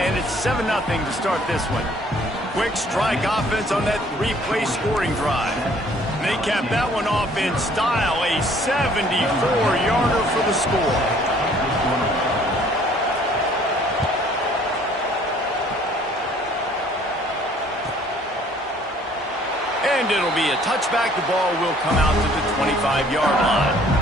and it's 7-0 to start this one. Quick strike offense on that three-play scoring drive. And they cap that one off in style, a 74-yarder for the score. And it'll be a touchback. The ball will come out to the 25-yard line.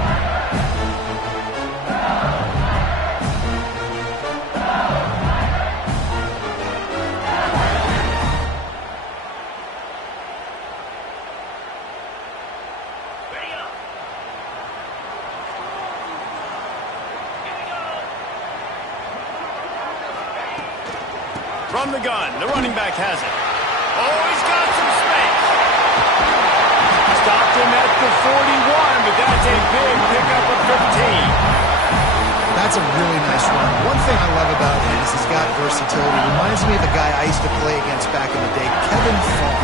From the gun, the running back has it. Oh, he's got some space. Stopped him at the 41, but that's a big pickup of 15. That's a really nice run. One thing I love about him is he's got versatility. Reminds me of a guy I used to play against back in the day, Kevin Fawn.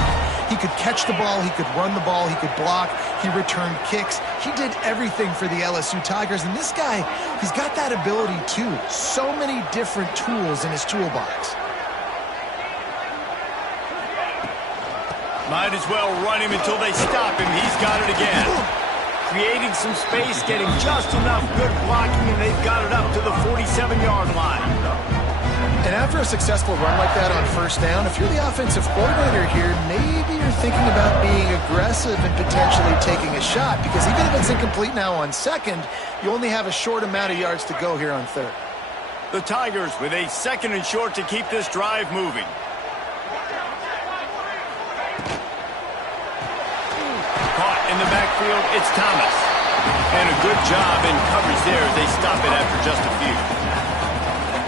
He could catch the ball, he could run the ball, he could block, he returned kicks. He did everything for the LSU Tigers, and this guy, he's got that ability too. So many different tools in his toolbox. Might as well run him until they stop him. He's got it again. Creating some space, getting just enough good blocking, and they've got it up to the 47-yard line. And after a successful run like that on first down, if you're the offensive coordinator here, maybe you're thinking about being aggressive and potentially taking a shot, because even if it's incomplete now on second, you only have a short amount of yards to go here on third. The Tigers with a second and short to keep this drive moving. In the backfield, it's Thomas. And a good job in coverage there as they stop it after just a few.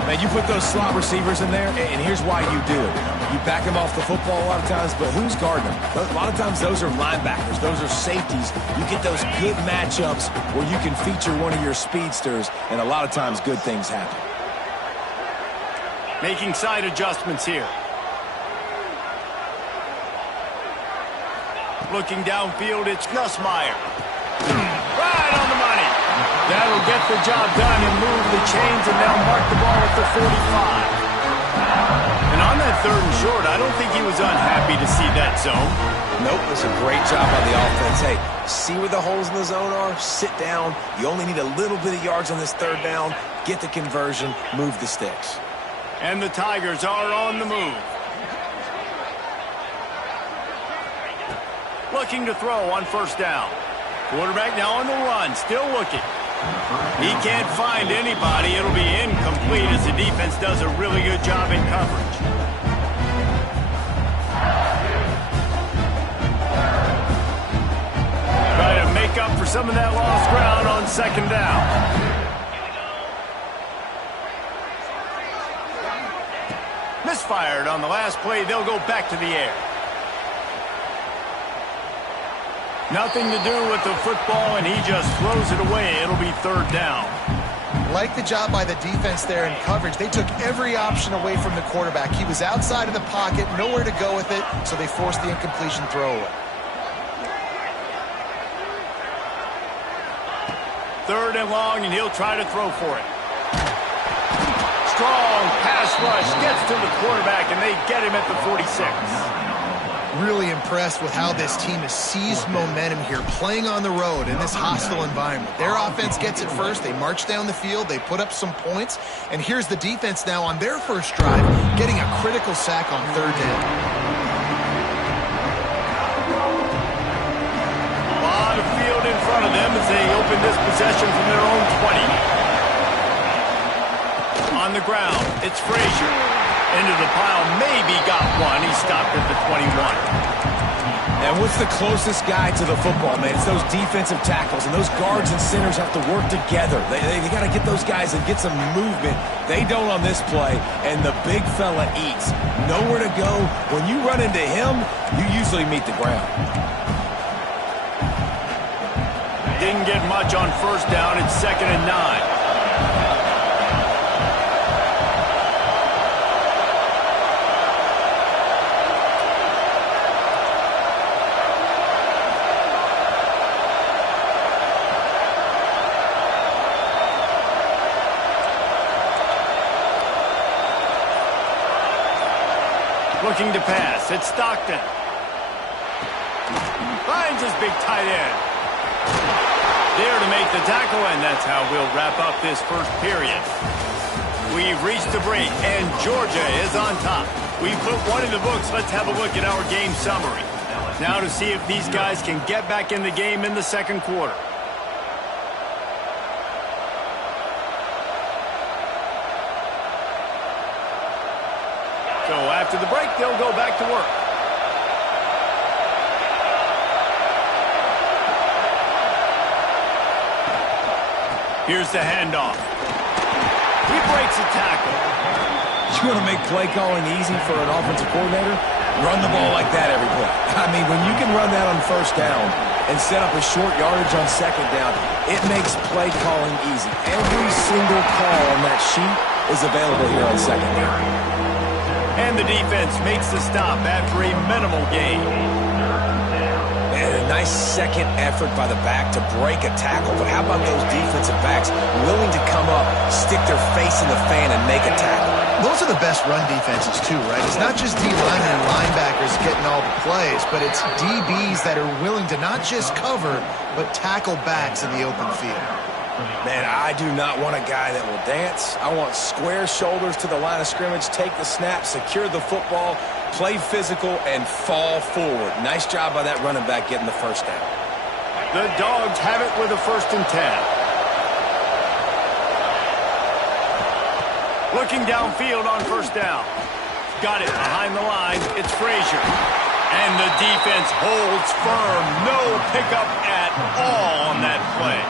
Man, you put those slot receivers in there, and here's why you do it. You back them off the football a lot of times, but who's guarding them? A lot of times those are linebackers. Those are safeties. You get those good matchups where you can feature one of your speedsters, and a lot of times good things happen. Making side adjustments here. Looking downfield, it's Nussmeier. Right on the money. That'll get the job done and move the chains, and they'll mark the ball at the 45. And on that third and short, I don't think he was unhappy to see that zone. Nope, it's a great job by the offense. Hey, see where the holes in the zone are? Sit down. You only need a little bit of yards on this third down. Get the conversion. Move the sticks. And the Tigers are on the move. Looking to throw on first down. Quarterback now on the run, still looking. He can't find anybody. It'll be incomplete as the defense does a really good job in coverage. Try to make up for some of that lost ground on second down. Misfired on the last play. They'll go back to the air. Nothing to do with the football, and he just throws it away. It'll be third down. Like the job by the defense there in coverage. They took every option away from the quarterback. He was outside of the pocket, nowhere to go with it, so they forced the incompletion throwaway. Third and long, and he'll try to throw for it. Strong pass rush gets to the quarterback, and they get him at the 46. Really impressed with how this team has seized momentum here, playing on the road in this hostile environment. Their offense gets it first. They march down the field. They put up some points. And here's the defense now on their first drive, getting a critical sack on third down. A lot of field in front of them as they open this possession from their own 20. On the ground, it's Frazier. Into the pile, maybe got one. He stopped at the 21. And what's the closest guy to the football, man? It's those defensive tackles, and those guards and centers have to work together. They got to get those guys and get some movement. They don't on this play, and the big fella eats. Nowhere to go. When you run into him, you usually meet the ground. Didn't get much on first down. It's 2nd and 9. Looking to pass. It's Stockton. Finds his big tight end. There to make the tackle, and that's how we'll wrap up this first period. We've reached the break, and Georgia is on top. We put one in the books. Let's have a look at our game summary. Now to see if these guys can get back in the game in the second quarter. So after the break, they'll go back to work. Here's the handoff. He breaks a tackle. You want to make play calling easy for an offensive coordinator? Run the ball like that every play. I mean, when you can run that on first down and set up a short yardage on second down, it makes play calling easy. Every single call on that sheet is available here on second down. And the defense makes the stop after a minimal gain. And a nice second effort by the back to break a tackle. But how about those defensive backs willing to come up, stick their face in the fan, and make a tackle? Those are the best run defenses, too, right? It's not just D-linemen and linebackers getting all the plays, but it's DBs that are willing to not just cover, but tackle backs in the open field. Man, I do not want a guy that will dance. I want square shoulders to the line of scrimmage, take the snap, secure the football, play physical, and fall forward. Nice job by that running back getting the first down. The Dogs have it with a 1st and 10. Looking downfield on first down. Got it behind the line. It's Frazier. And the defense holds firm. No pickup at all on that play.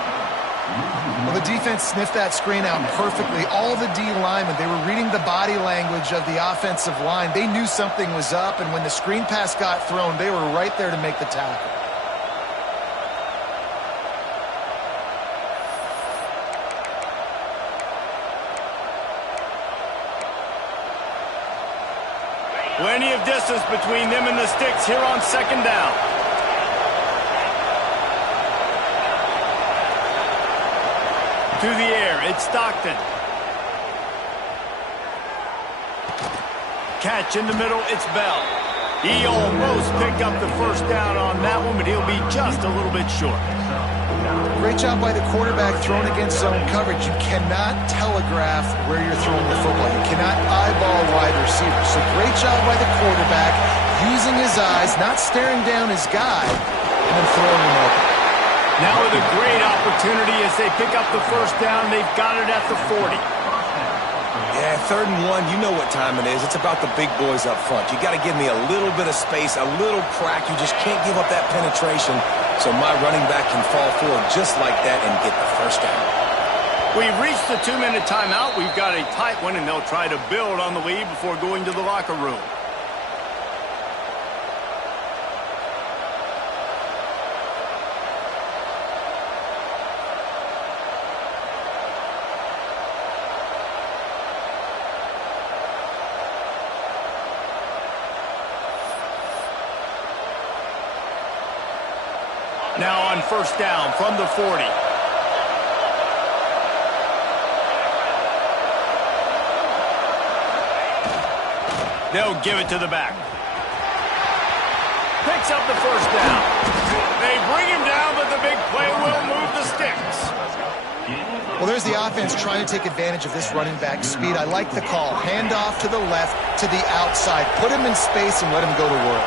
Well, the defense sniffed that screen out perfectly. All the D linemen, they were reading the body language of the offensive line. They knew something was up, and when the screen pass got thrown, they were right there to make the tackle. Plenty of distance between them and the sticks here on second down. To the air, it's Stockton. Catch in the middle, it's Bell. He almost picked up the first down on that one, but he'll be just a little bit short. Great job by the quarterback throwing against zone coverage. You cannot telegraph where you're throwing the football. You cannot eyeball wide receivers. So great job by the quarterback using his eyes, not staring down his guy, and then throwing him open. Now with a great opportunity as they pick up the first down. They've got it at the 40. Yeah, 3rd and 1, you know what time it is. It's about the big boys up front. You got to give me a little bit of space, a little crack. You just can't give up that penetration so my running back can fall forward just like that and get the first down. We've reached the 2-minute timeout. We've got a tight one, and they'll try to build on the lead before going to the locker room. Now on first down from the 40. They'll give it to the back. Picks up the first down. They bring him down, but the big play will move the sticks. Well, there's the offense trying to take advantage of this running back speed. I like the call. Hand off to the left, to the outside. Put him in space and let him go to work.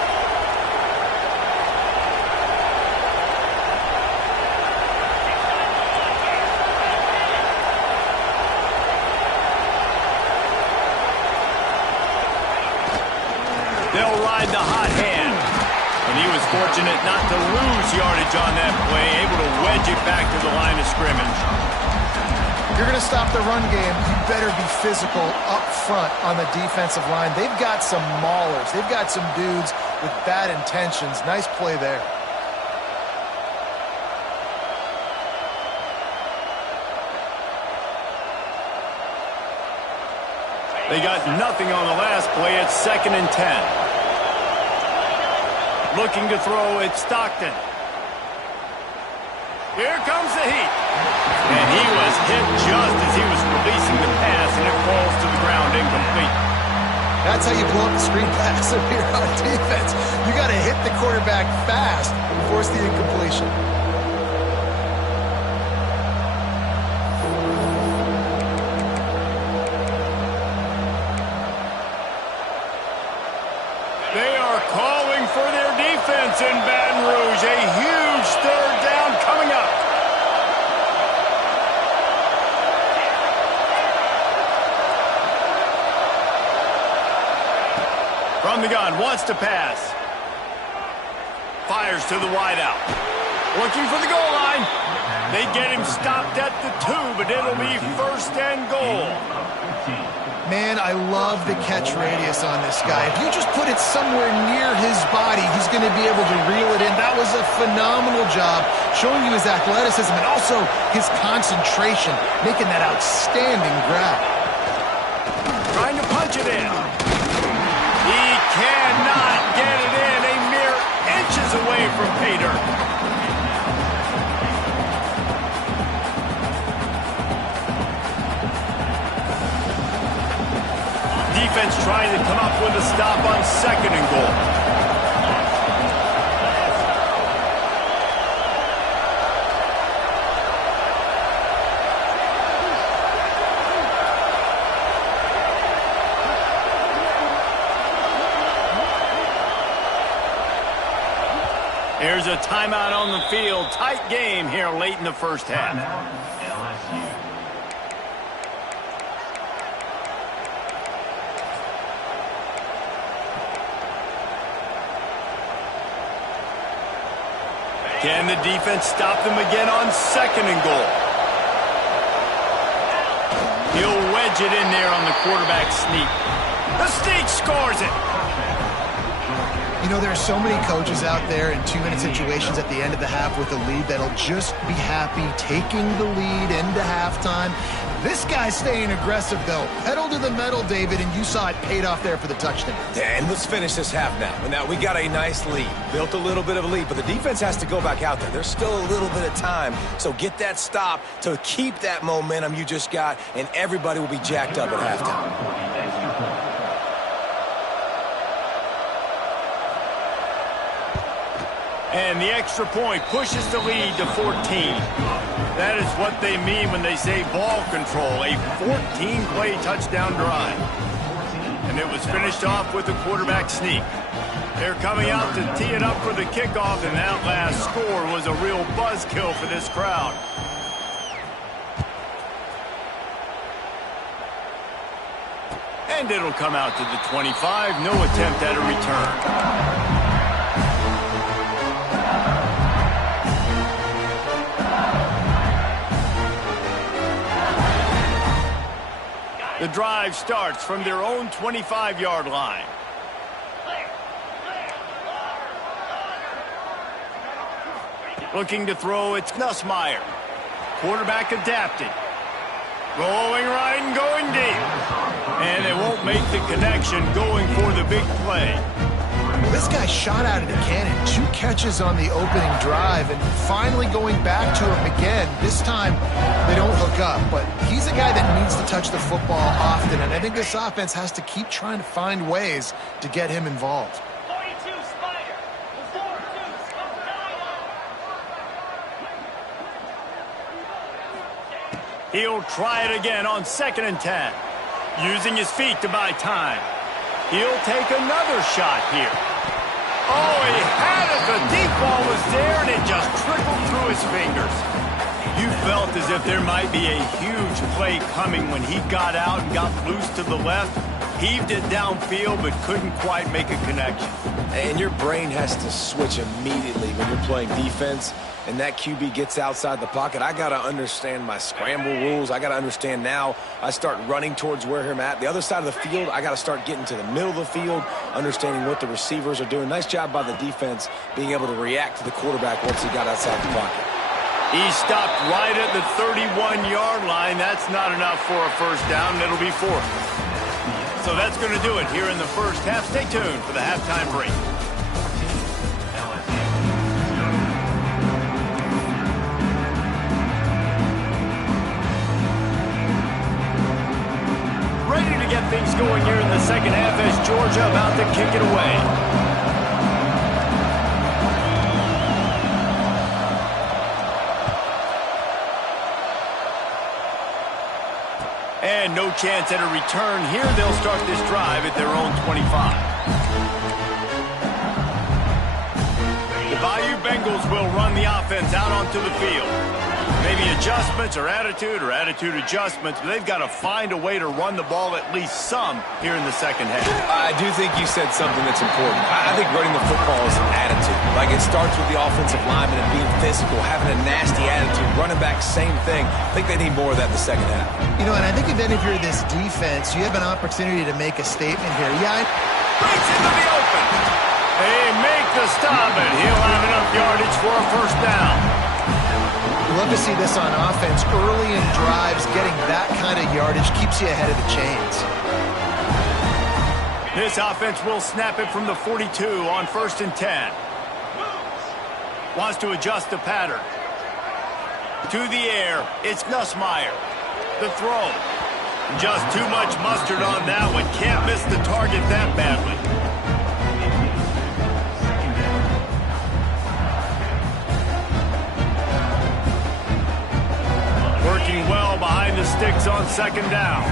They'll ride the hot hand. And he was fortunate not to lose yardage on that play, able to wedge it back to the line of scrimmage. If you're going to stop the run game, you better be physical up front on the defensive line. They've got some maulers. They've got some dudes with bad intentions. Nice play there. They got nothing on the last play. It's 2nd and 10. Looking to throw, it's Stockton. Here comes the heat. And he was hit just as he was releasing the pass, and it falls to the ground incomplete. That's how you blow up the screen pass if you're on defense. You got to hit the quarterback fast and force the incompletion. They are calling for their defense in Baton Rouge. A huge third down coming up. From the gun, wants to pass. Fires to the wideout. Looking for the goal line. They get him stopped at the 2, but it'll be first and goal. Man, I love the catch radius on this guy. If you just put it somewhere near his body, he's going to be able to reel it in. That was a phenomenal job, showing you his athleticism and also his concentration, making that outstanding grab. Trying to punch it in. He cannot get it in. A mere inches away from pay dirt. Defense trying to come up with a stop on second and goal. Here's a timeout on the field. Tight game here late in the first half. Can the defense stop them again on second and goal? He'll wedge it in there on the quarterback sneak. The sneak scores it. You know, there are so many coaches out there in 2-minute situations at the end of the half with a lead that'll just be happy taking the lead into halftime. This guy's staying aggressive, though. Pedal to the metal, David, and you saw it paid off there for the touchdown. Yeah, and let's finish this half now. Now, we got a nice lead. Built a little bit of a lead, but the defense has to go back out there. There's still a little bit of time, so get that stop to keep that momentum you just got, and everybody will be jacked up at halftime. And the extra point pushes the lead to 14. That is what they mean when they say ball control, a 14-play touchdown drive. And it was finished off with a quarterback sneak. They're coming out to tee it up for the kickoff, and that last score was a real buzzkill for this crowd. And it'll come out to the 25, no attempt at a return. The drive starts from their own 25-yard line. Looking to throw, it's Nussmeier. Quarterback adapted. Rolling right and going deep. And they won't make the connection going for the big play. This guy shot out of the cannon, 2 catches on the opening drive, and finally going back to him again. This time, they don't hook up, but he's a guy that needs to touch the football often, and I think this offense has to keep trying to find ways to get him involved. He'll try it again on 2nd and 10, using his feet to buy time. He'll take another shot here. Oh, he had it. The deep ball was there, and it just trickled through his fingers. You felt as if there might be a huge play coming when he got out and got loose to the left. Heaved it downfield, but couldn't quite make a connection. And your brain has to switch immediately when you're playing defense and that QB gets outside the pocket. I got to understand my scramble rules. I got to understand now I start running towards where I'm at. The other side of the field, I got to start getting to the middle of the field, understanding what the receivers are doing. Nice job by the defense being able to react to the quarterback once he got outside the pocket. He stopped right at the 31-yard line. That's not enough for a first down. It'll be 4th. So that's going to do it here in the first half. Stay tuned for the halftime break. Ready to get things going here in the second half as Georgia about to kick it away. And no chance at a return here. They'll start this drive at their own 25. The Bayou Bengals will run the offense out onto the field. Maybe adjustments or attitude adjustments, but they've got to find a way to run the ball at least some here in the second half. I do think you said something that's important. I think running the football is an attitude. Like, it starts with the offensive lineman and being physical, having a nasty attitude. Running back, same thing. I think they need more of that in the second half. You know, and I think then if you're this defense, you have an opportunity to make a statement here. Yeah, Breaks into the open. They make the stop, and he'll have enough yardage for a first down. we love to see this on offense. Early in drives, getting that kind of yardage keeps you ahead of the chains. This offense will snap it from the 42 on 1st and 10. Wants to adjust the pattern. To the air, it's Nussmeier. The throw. Just too much mustard on that one. Can't miss the target that badly. Working well behind the sticks on 2nd down.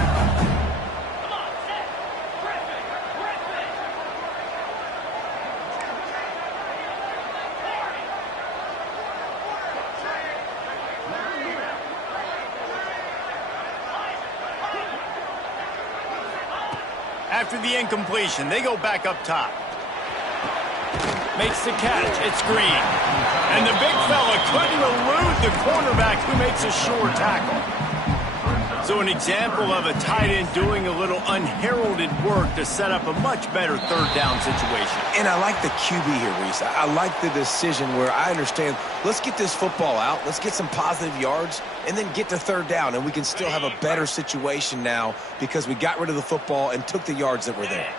After the incompletion, they go back up top. Makes the catch. It's Green. And the big fella couldn't elude the cornerback who makes a sure tackle. So an example of a tight end doing a little unheralded work to set up a much better 3rd down situation. And I like the QB here, Reese. I like the decision where I understand, let's get this football out, let's get some positive yards, and then get to 3rd down, and we can still have a better situation now because we got rid of the football and took the yards that were there.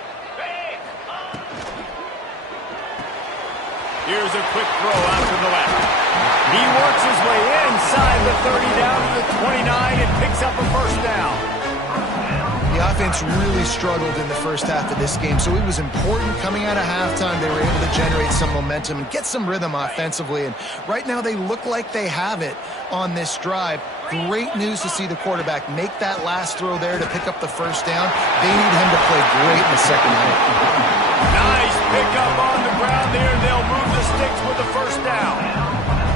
Here's a quick throw out to the left. He works his way inside the 30 down to the 29 and picks up a first down. The offense really struggled in the first half of this game, so it was important coming out of halftime. They were able to generate some momentum and get some rhythm offensively, and right now they look like they have it on this drive. Great news to see the quarterback make that last throw there to pick up the first down. They need him to play great in the second half. Nice pickup on the ground there. They'll move the sticks with the first down.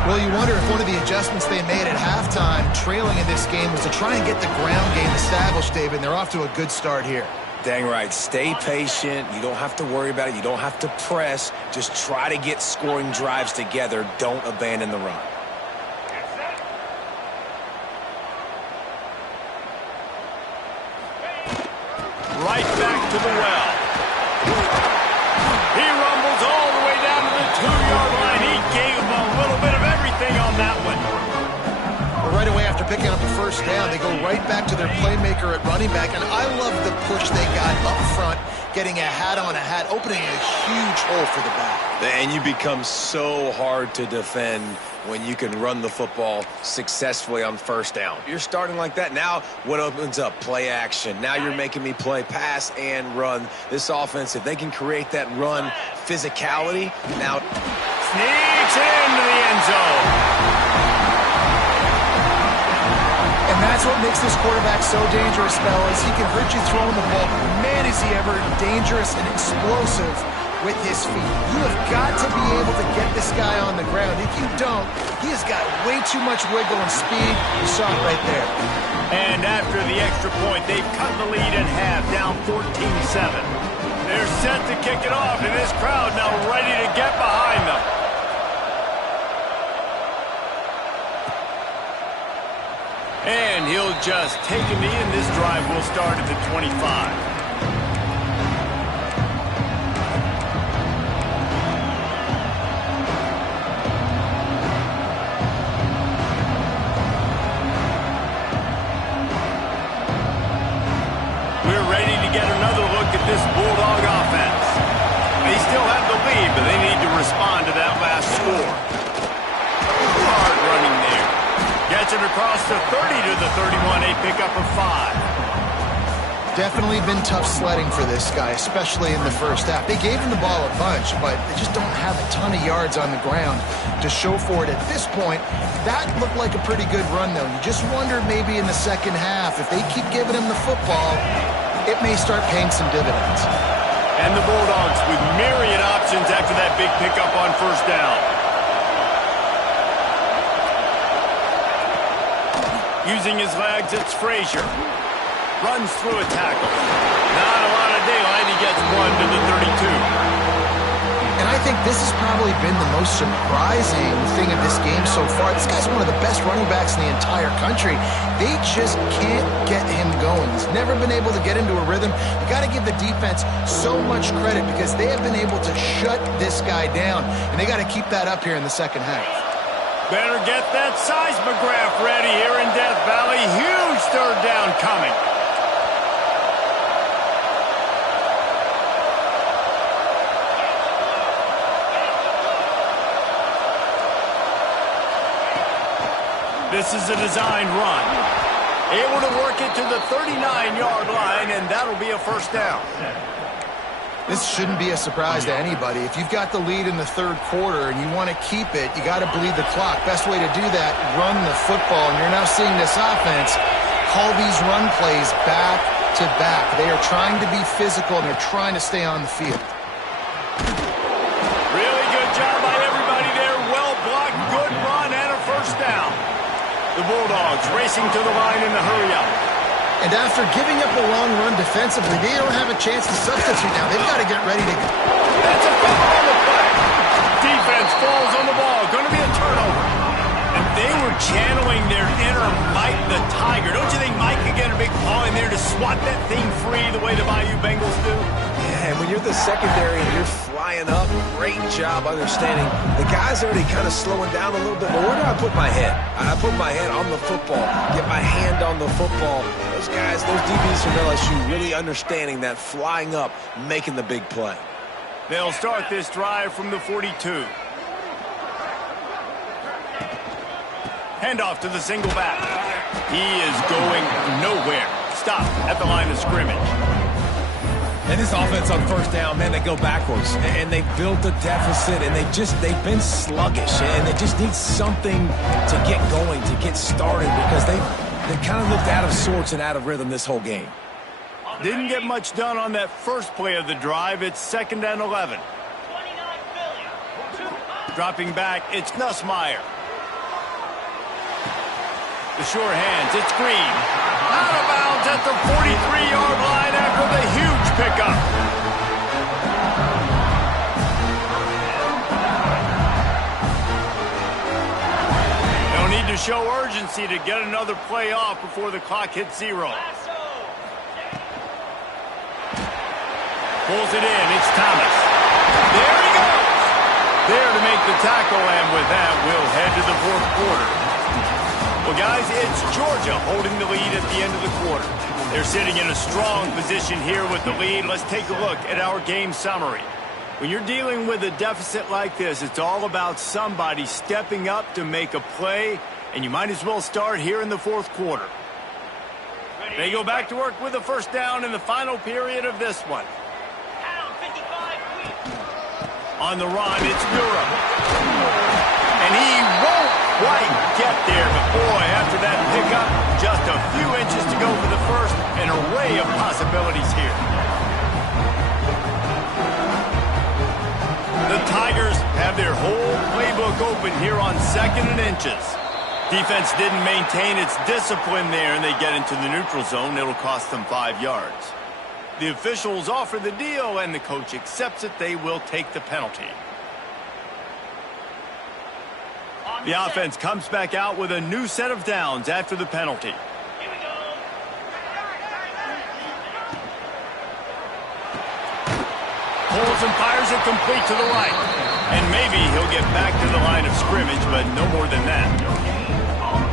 Well, you wonder if one of the adjustments they made at halftime, trailing in this game, was to try and get the ground game established, David, and they're off to a good start here. Dang right. Stay patient. You don't have to worry about it. You don't have to press. Just try to get scoring drives together. Don't abandon the run. Right back to the well. He rumbles all the way down to the 2-yard line. He gave him a little bit of everything on that one. Well, right away after picking up the first down, they go right back to their playmaker at running back, and I love the push they got up front, getting a hat on a hat, opening a huge hole for the back. And you become so hard to defend when you can run the football successfully on first down. You're starting like that. Now what opens up? Play action. Now you're making me play pass and run. This offense, if they can create that run physicality, now sneaks into the end zone. And that's what makes this quarterback so dangerous, fellas. He can hurt you throwing the ball. Man, is he ever dangerous and explosive with his feet. You have got to be able to get this guy on the ground. If you don't, he has got way too much wiggle and speed. You saw it right there. And after the extra point, they've cut the lead in half, down 14-7. They're set to kick it off, and this crowd now ready to get behind them. And he'll just take a knee, and this drive will start at the 25. This Bulldog offense. They still have the lead, but they need to respond to that last score. Hard running there. Gets it across the 30 to the 31. A pickup of 5. Definitely been tough sledding for this guy, especially in the first half. They gave him the ball a bunch, but they just don't have a ton of yards on the ground to show for it at this point. That looked like a pretty good run, though. You just wonder maybe in the second half, if they keep giving him the football, it may start paying some dividends. And the Bulldogs with myriad options after that big pickup on first down. Using his legs, it's Frazier. Runs through a tackle. Not a lot of daylight. He gets one to the 32. And I think this has probably been the most surprising thing of this game so far. This guy's one of the best running backs in the entire country. They just can't get him going. He's never been able to get into a rhythm. You got to give the defense so much credit because they have been able to shut this guy down, and they got to keep that up here in the second half. Better get that seismograph ready here in Death Valley. Huge third down coming. This is a designed run. Able to work it to the 39-yard line, and that'll be a first down. This shouldn't be a surprise to anybody. If you've got the lead in the third quarter and you want to keep it, you got to bleed the clock. Best way to do that, run the football. And you're now seeing this offense call these run plays back to back. They are trying to be physical, and they're trying to stay on the field. Really good job by everybody there. Well blocked, good run, and a first down. The Bulldogs racing to the line in the hurry-up. And after giving up a long run defensively, they don't have a chance to substitute now. They've got to get ready to go. That's a fumble on the play. Defense falls on the ball. Going to be a turnover. And they were channeling their inner Mike the Tiger. Don't you think Mike could get a big paw in there to swat that thing free the way the Bayou Bengals do? Yeah, and when you're the secondary and you're flying up, great job understanding. The guy's already kind of slowing down a little bit, but where do I put my head? I put my head on the football, get my hand on the football. Those guys, those DBs from LSU really understanding that flying up, making the big play. They'll start this drive from the 42. Handoff to the single back. He is going nowhere. Stop at the line of scrimmage. And this offense on first down, man, they go backwards. And they built a deficit, and they've been sluggish. And they just need something to get going, to get started, because they kind of looked out of sorts and out of rhythm this whole game. Didn't get much done on that first play of the drive. It's 2nd and 11. Dropping back, it's Nussmeier. The sure hands, it's Green. Out of bounds at the 43-yard line after the huge pickup. They'll need to show urgency to get another play off before the clock hits 0. Pulls it in, it's Thomas. There he goes. There to make the tackle, and with that, we'll head to the fourth quarter. Well, guys, it's Georgia holding the lead at the end of the quarter. They're sitting in a strong position here with the lead. Let's take a look at our game summary. When you're dealing with a deficit like this, it's all about somebody stepping up to make a play, and you might as well start here in the fourth quarter. They go back to work with a first down in the final period of this one. On the run, it's Bureau. And he won't quite get there, but boy, after that pickup, just a few inches to go for the first. An array of possibilities here. The Tigers have their whole playbook open here on 2nd and inches. Defense didn't maintain its discipline there, and they get into the neutral zone. It'll cost them 5 yards. The officials offer the deal, and the coach accepts it. They will take the penalty. The offense comes back out with a new set of downs after the penalty. Pulls and fires it complete to the right. And maybe he'll get back to the line of scrimmage, but no more than that.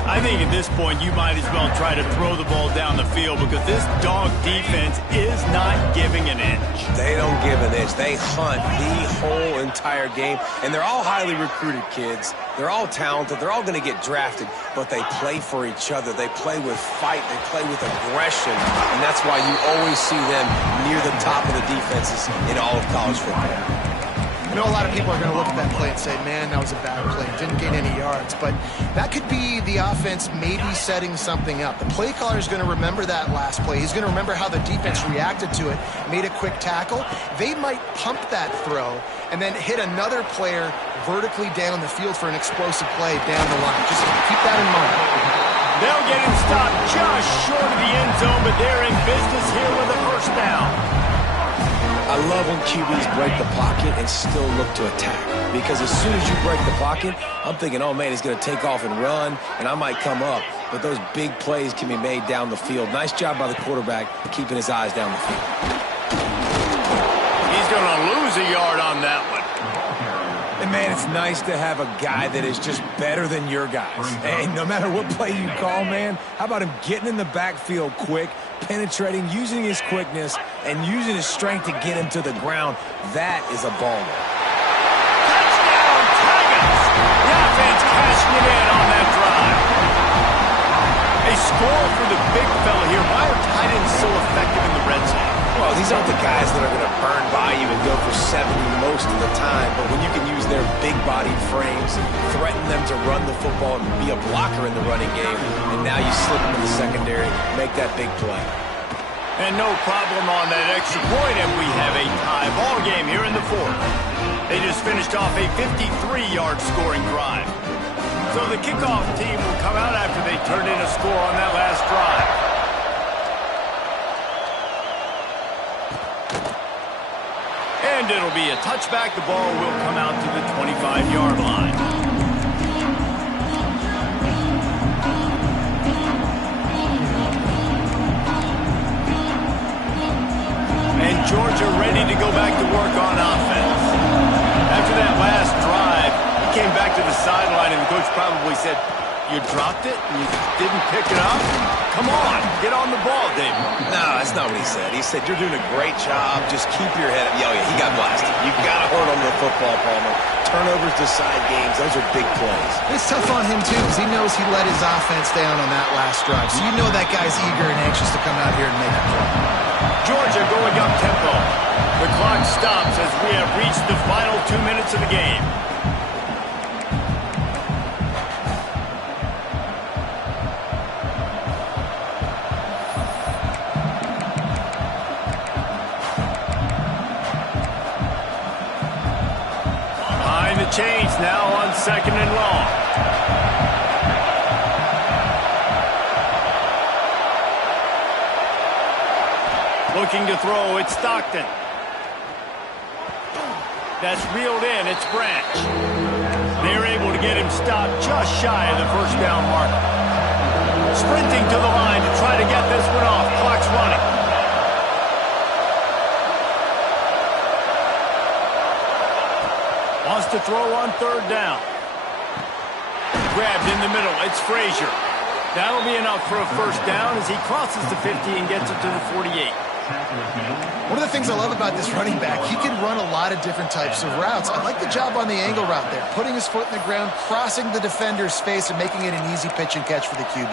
I think at this point you might as well try to throw the ball down the field because this dog defense is not giving an inch. They don't give an inch. They hunt the whole entire game, and they're all highly recruited kids. They're all talented. They're all going to get drafted, but they play for each other. They play with fight. They play with aggression, and that's why you always see them near the top of the defenses in all of college football. I know a lot of people are going to look at that play and say, man, that was a bad play. Didn't gain any yards. But that could be the offense maybe setting something up. The play caller is going to remember that last play. He's going to remember how the defense reacted to it, made a quick tackle. They might pump that throw and then hit another player vertically down the field for an explosive play down the line. Just keep that in mind. They'll get him stopped just short of the end zone, but they're in business here with a first down. I love when QBs break the pocket and still look to attack. Because as soon as you break the pocket, I'm thinking, oh, man, he's going to take off and run, and I might come up. But those big plays can be made down the field. Nice job by the quarterback keeping his eyes down the field. He's going to lose a yard on that one. And, man, it's nice to have a guy that is just better than your guys. And no matter what play you call, man, how about him getting in the backfield quick, penetrating, using his quickness, and using his strength to get him to the ground. That is a baller. Touchdown, Tigers! The offense cashing it in on that drive. A score for the big fella here. Why are tight ends so effective in the red zone? Well, these aren't the guys that are going to burn by you and go for 70 most of the time, but when you can use their big-bodied frames, threaten them to run the football and be a blocker in the running game, and now you slip them in the secondary, make that big play. And no problem on that extra point, and we have a tie ball game here in the fourth. They just finished off a 53-yard scoring drive. So the kickoff team will come out after they turned in a score on that last drive. And it'll be a touchback. The ball will come out to the 25-yard line. And Georgia ready to go back to work on offense. After that last drive, he came back to the sideline, and the coach probably said, you dropped it and you didn't pick it up? Come on, get on the ball, David. No, that's not what he said. He said, you're doing a great job. Just keep your head up. Oh, yeah, he got blasted. You got to hold on to the football, Palmer. Turnovers decide games. Those are big plays. It's tough on him, too, because he knows he let his offense down on that last drive. So you know that guy's eager and anxious to come out here and make a play. Georgia going up tempo. The clock stops as we have reached the final 2 minutes of the game. Chains now on 2nd and long. Looking to throw, it's Stockton. That's reeled in, it's Branch. They're able to get him stopped just shy of the first down mark. Sprinting to the line to try to get this one off. Clock's running. Wants to throw on 3rd down. Grabbed in the middle. It's Frazier. That'll be enough for a first down as he crosses the 50 and gets it to the 48. One of the things I love about this running back, he can run a lot of different types of routes. I like the job on the angle route there, putting his foot in the ground, crossing the defender's face, and making it an easy pitch and catch for the QB.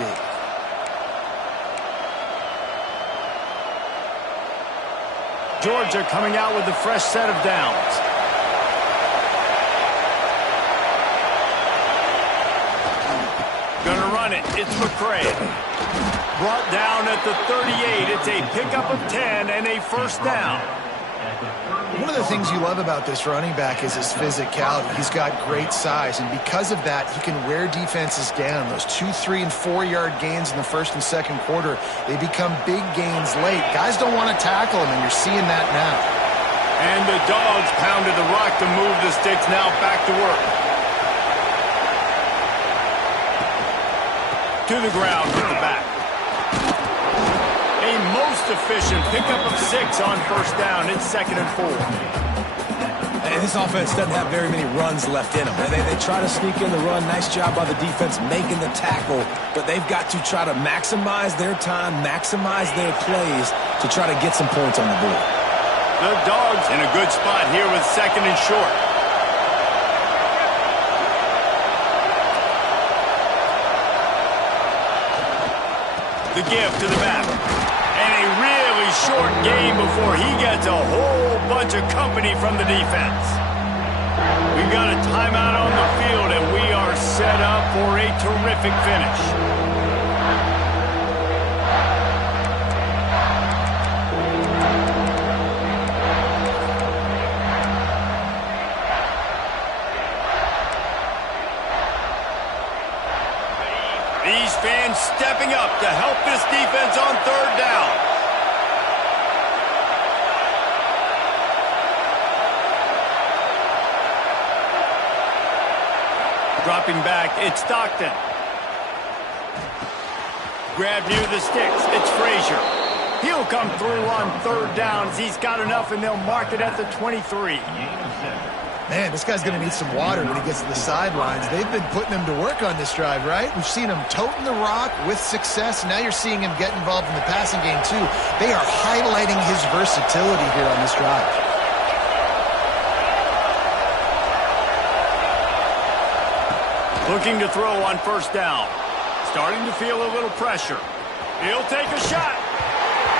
Georgia coming out with a fresh set of downs. Gonna run it. It's McCray. Brought down at the 38. It's a pickup of 10 and a first down. One of the things you love about this running back is his physicality. He's got great size, and because of that, he can wear defenses down. Those 2-, 3-, and 4-yard gains in the first and second quarter, they become big gains late. Guys don't want to tackle him, and you're seeing that now. And the Dogs pounded the rock to move the sticks. Now back to work. To the ground with the back. A most efficient pickup of 6 on first down. It's 2nd and 4. And this offense doesn't have very many runs left in them. They try to sneak in the run. Nice job by the defense making the tackle. But they've got to try to maximize their time, maximize their plays to try to get some points on the board. The Dogs in a good spot here with 2nd and short. The give to the back. And a really short game before he gets a whole bunch of company from the defense. We've got a timeout on the field, and we are set up for a terrific finish. These fans stepping up to help this defense on 3rd down. Dropping back, it's Stockton. Grab near the sticks, it's Frazier. He'll come through on 3rd down as he's got enough, and they'll mark it at the 23. Man, this guy's going to need some water when he gets to the sidelines. They've been putting him to work on this drive, right? We've seen him toting the rock with success. Now you're seeing him get involved in the passing game, too. They are highlighting his versatility here on this drive. Looking to throw on 1st down. Starting to feel a little pressure. He'll take a shot.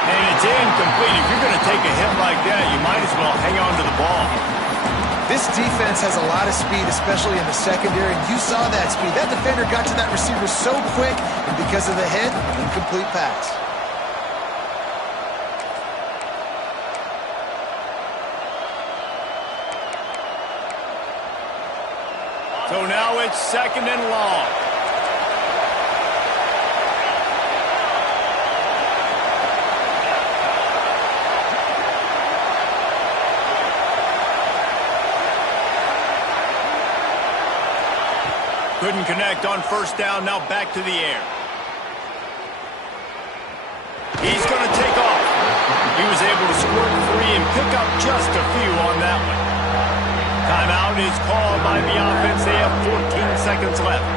And it's incomplete. If you're going to take a hit like that, you might as well hang on to the ball. This defense has a lot of speed, especially in the secondary, and you saw that speed. That defender got to that receiver so quick, and because of the hit, incomplete pass. So now it's 2nd and long. Couldn't connect on 1st down, now back to the air. He's going to take off. He was able to squirt free and pick up just a few on that one. Timeout is called by the offense. They have 14 seconds left.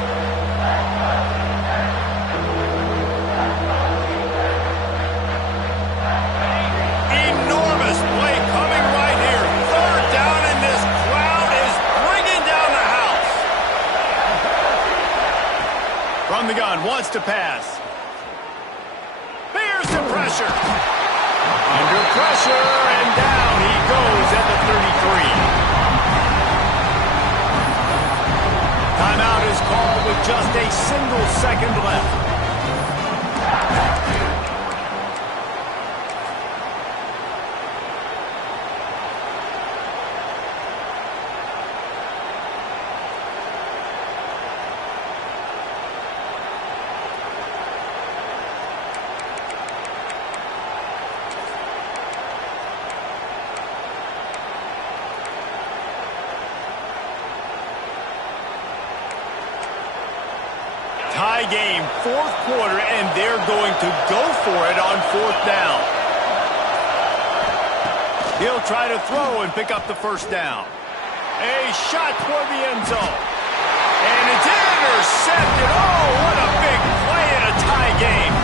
Enormous play coming right here. 3rd down, and this crowd is bringing down the house. From the gun, wants to pass. Bears the pressure. Under pressure, and down he goes at the 33. Timeout is called with just a single second left. Tie game, 4th quarter, and they're going to go for it on 4th down. He'll try to throw and pick up the 1st down. A shot toward the end zone. And it's intercepted. Oh, what a big play in a tie game.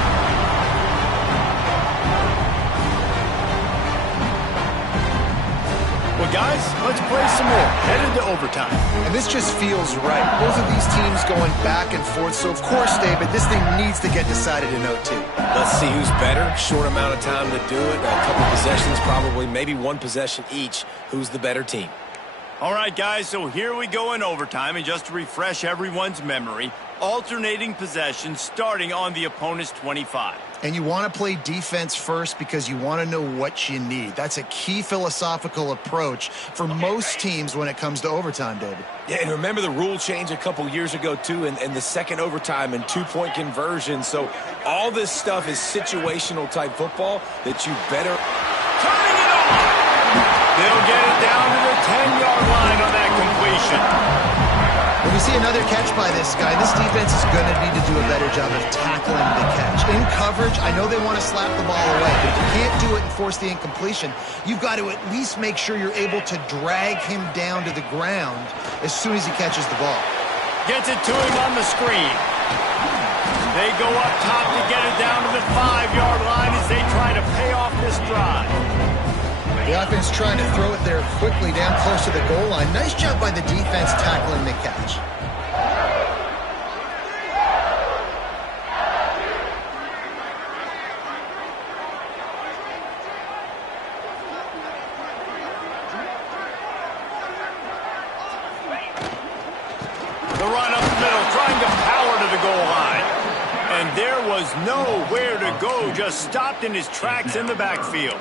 Well, guys, let's play some more. Headed to overtime. And this just feels right. Both of these teams going back and forth. So, of course, David, this thing needs to get decided in OT. Let's see who's better. Short amount of time to do it. A couple possessions probably. Maybe one possession each. Who's the better team? All right, guys, so here we go in overtime. And just to refresh everyone's memory, alternating possessions starting on the opponent's 25. And you want to play defense first because you want to know what you need. That's a key philosophical approach for most teams when it comes to overtime, David. Yeah, and remember the rule change a couple years ago, too, and the second overtime and two-point conversion. So all this stuff is situational type football that you better... Turning it on! They'll get it down to the 10-yard line on that completion. When we see another catch by this guy, this defense is going to need to do a better job of tackling the catch. In coverage, I know they want to slap the ball away, but if you can't do it and force the incompletion, you've got to at least make sure you're able to drag him down to the ground as soon as he catches the ball. Gets it to him on the screen. They go up top to get it down to the 5-yard line as they try to pay off this drive. The offense trying to throw it there quickly down close to the goal line. Nice job by the defense tackling the catch. The run up the middle, trying to power to the goal line. And there was nowhere to go, just stopped in his tracks in the backfield.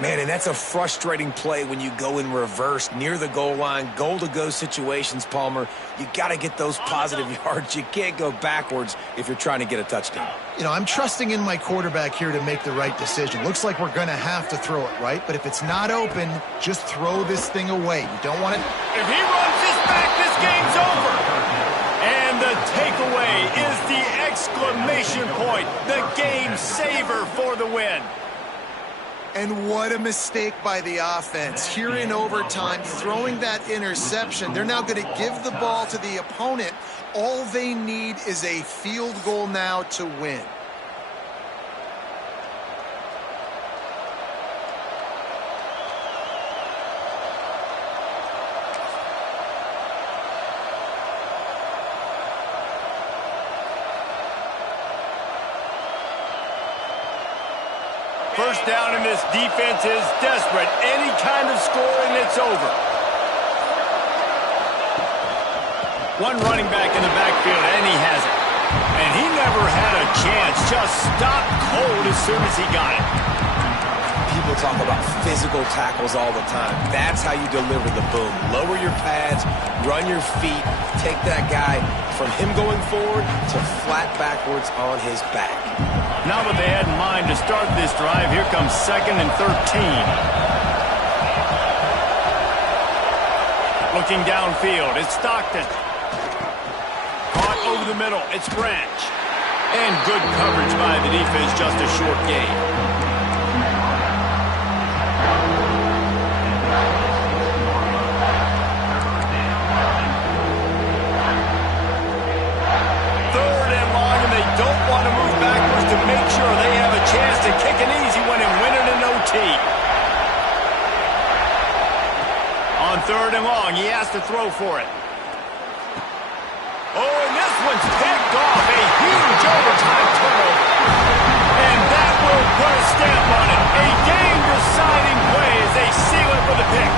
Man, and that's a frustrating play when you go in reverse near the goal line, goal-to-go situations, Palmer. You got to get those positive yards. You can't go backwards if you're trying to get a touchdown. You know, I'm trusting in my quarterback here to make the right decision. Looks like we're going to have to throw it, right? But if it's not open, just throw this thing away. You don't want it. If he runs this back, this game's over. And the takeaway is the exclamation point, the game saver for the win. And what a mistake by the offense. Here in overtime, throwing that interception. They're now going to give the ball to the opponent. All they need is a field goal now to win. First down, and this defense is desperate. Any kind of score, and it's over. One running back in the backfield, and he has it. And he never had a chance. Just stopped cold as soon as he got it. People talk about physical tackles all the time. That's how you deliver the boom. Lower your pads, run your feet, take that guy from him going forward to flat backwards on his back. Now what they had in mind to start this drive, here comes 2nd and 13. Looking downfield, it's Stockton. Caught over the middle, it's Branch. And good coverage by the defense, just a short gain. To make sure they have a chance to kick an easy one and win it in OT. On 3rd and long, he has to throw for it. Oh, and this one's picked off. A huge overtime turnover. And that will put a stamp on it. A game-deciding play as they seal it with a pick.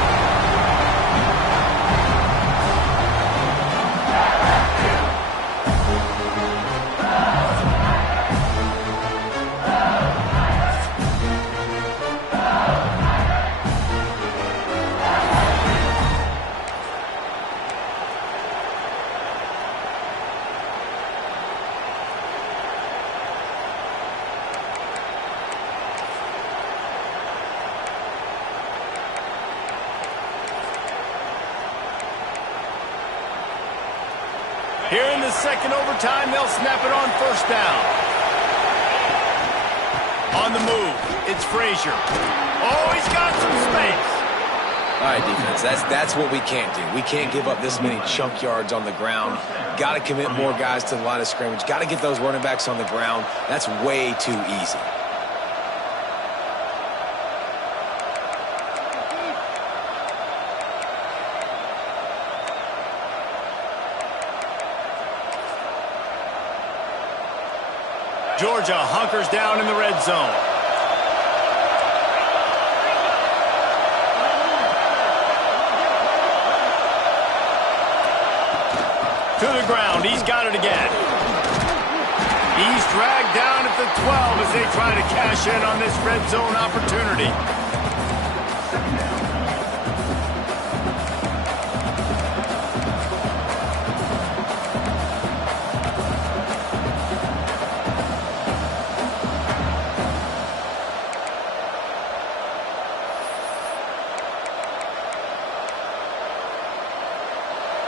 Here in the second overtime, they'll snap it on 1st down. On the move, it's Frazier. Oh, he's got some space. All right, defense, that's what we can't do. We can't give up this many chunk yards on the ground. Got to commit more guys to the line of scrimmage. Got to get those running backs on the ground. That's way too easy. Georgia hunkers down in the red zone. To the ground, he's got it again. He's dragged down at the 12 as they try to cash in on this red zone opportunity.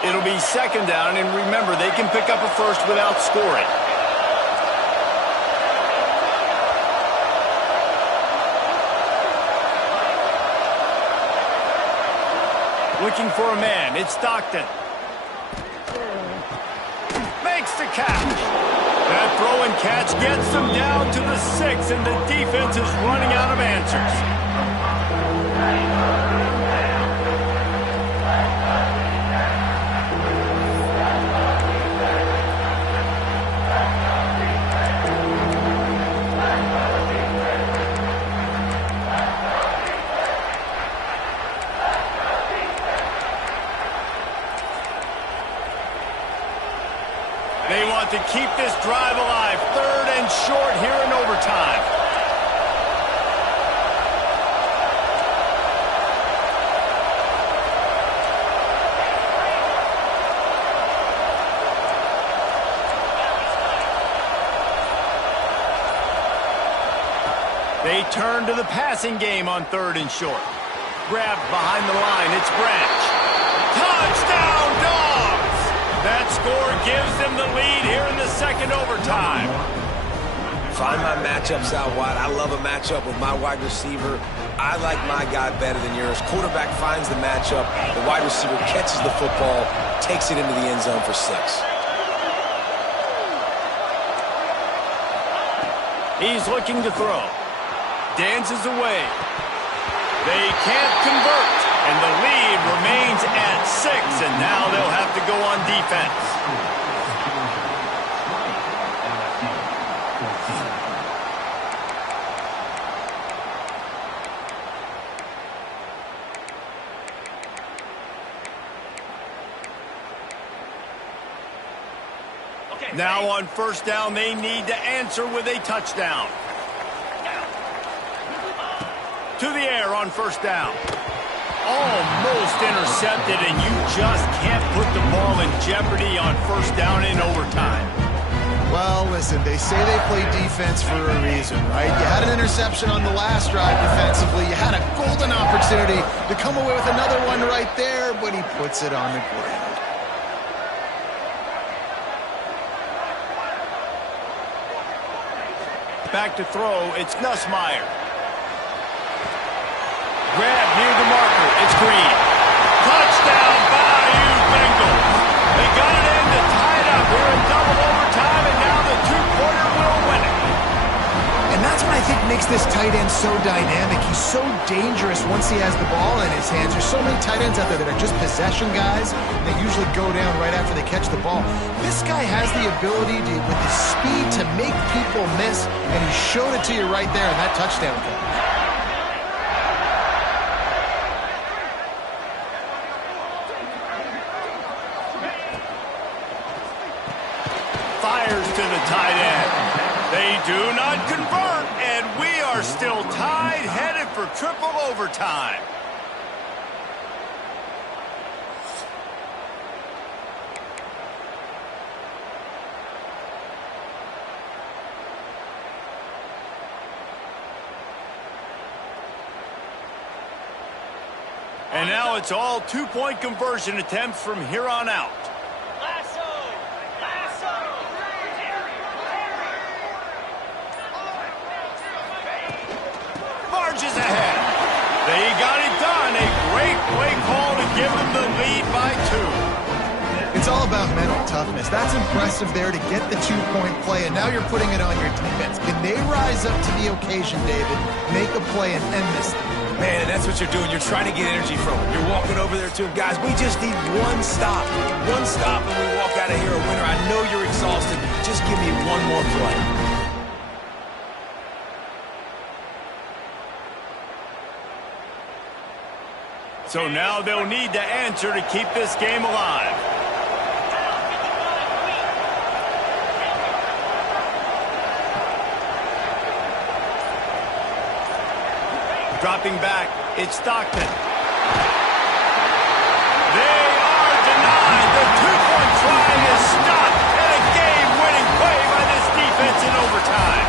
It'll be 2nd down, and remember, they can pick up a first without scoring. Looking for a man, it's Stockton. Makes the catch. That throw and catch gets them down to the 6, and the defense is running out of answers. They want to keep this drive alive. 3rd and short here in overtime. They turn to the passing game on 3rd and short. Grabbed behind the line. It's Branch. Touchdown, Dogs! That score gives them the lead here in the 2nd overtime. Find my matchups out wide. I love a matchup with my wide receiver. I like my guy better than yours. Quarterback finds the matchup. The wide receiver catches the football, takes it into the end zone for 6. He's looking to throw. Dances away. They can't convert, and the lead remains at 6, and now they'll have to go on defense. Now on 1st down, they need to answer with a touchdown. To the air on 1st down. Almost intercepted, and you just can't put the ball in jeopardy on 1st down in overtime. Well, listen, they say they play defense for a reason, right? You had an interception on the last drive defensively. You had a golden opportunity to come away with another one right there, but he puts it on the ground. Back to throw, it's Nussmeier. Grab near the marker, it's Green. Touchdown, Bayou Bengals. They got it in to tie it up. We're in double overtime, and now the 2-pointer will win it. And that's what I think makes this tight end so dynamic. He's so dangerous once he has the ball in his hands. There's so many tight ends out there that are just possession guys, and they usually go down right after they catch the ball. This guy has the ability to, with his speed, to make people miss, and he showed it to you right there in that touchdown catch. Fires to the tight end. They do not convert, and we are still tied, headed for triple overtime. And now it's all 2-point conversion attempts from here on out. Marches ahead. They got it done. A great play call to give them the lead by 2. It's all about mental toughness. That's impressive there to get the 2-point play, and now you're putting it on your defense. Can they rise up to the occasion, David, make a play and end this thing? Man, and that's what you're doing. You're trying to get energy from them. You're walking over there to them. Guys, we just need one stop. One stop, and we walk out of here a winner. I know you're exhausted. Just give me one more play. So now they'll need to answer to keep this game alive. Dropping back, it's Stockton. They are denied. The 2-point try is stopped. And a game-winning play by this defense in overtime.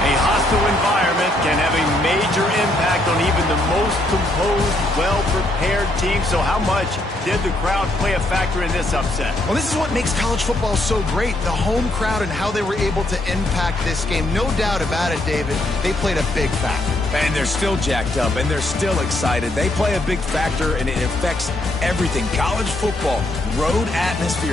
A hostile environment can have a major impact on even the most composed, well-prepared team. So how much did the crowd play a factor in this upset? Well, this is what makes college football so great, the home crowd and how they were able to impact this game. No doubt about it, David. They played a big factor. And they're still jacked up, and they're still excited. They play a big factor, and it affects everything. College football, road atmosphere.